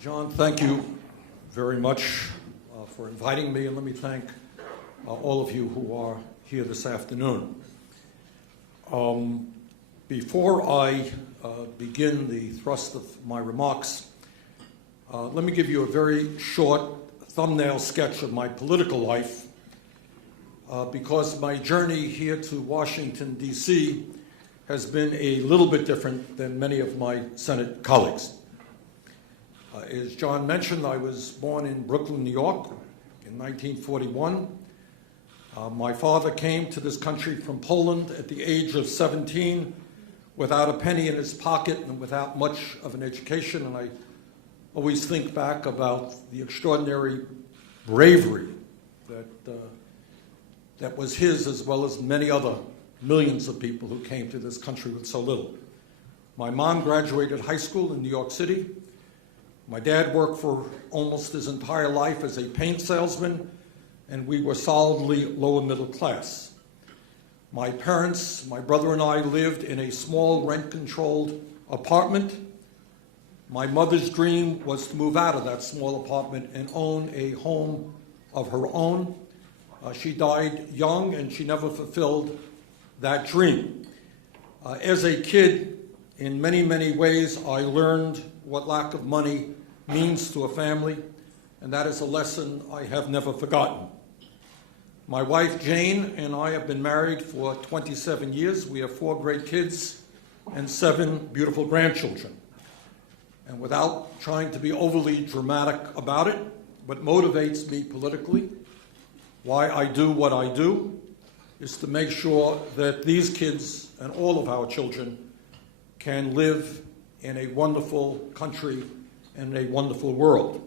John, thank you very much for inviting me, and let me thank all of you who are here this afternoon. Before I begin the thrust of my remarks, let me give you a very short thumbnail sketch of my political life, because my journey here to Washington, D.C. has been a little bit different than many of my Senate colleagues. As John mentioned, I was born in Brooklyn, New York in 1941. My father came to this country from Poland at the age of 17 without a penny in his pocket and without much of an education, and I always think back about the extraordinary bravery that was his, as well as many other millions of people who came to this country with so little. My mom graduated high school in New York City. My dad worked for almost his entire life as a paint salesman, and we were solidly lower middle class. My parents, my brother and I, lived in a small rent-controlled apartment. My mother's dream was to move out of that small apartment and own a home of her own. She died young, and she never fulfilled that dream. As a kid, in many, many ways, I learned what lack of money means to a family, and that is a lesson I have never forgotten. My wife, Jane, and I have been married for 27 years. We have 4 great kids and 7 beautiful grandchildren. And without trying to be overly dramatic about it, what motivates me politically, why I do what I do, is to make sure that these kids and all of our children can live in a wonderful country and a wonderful world.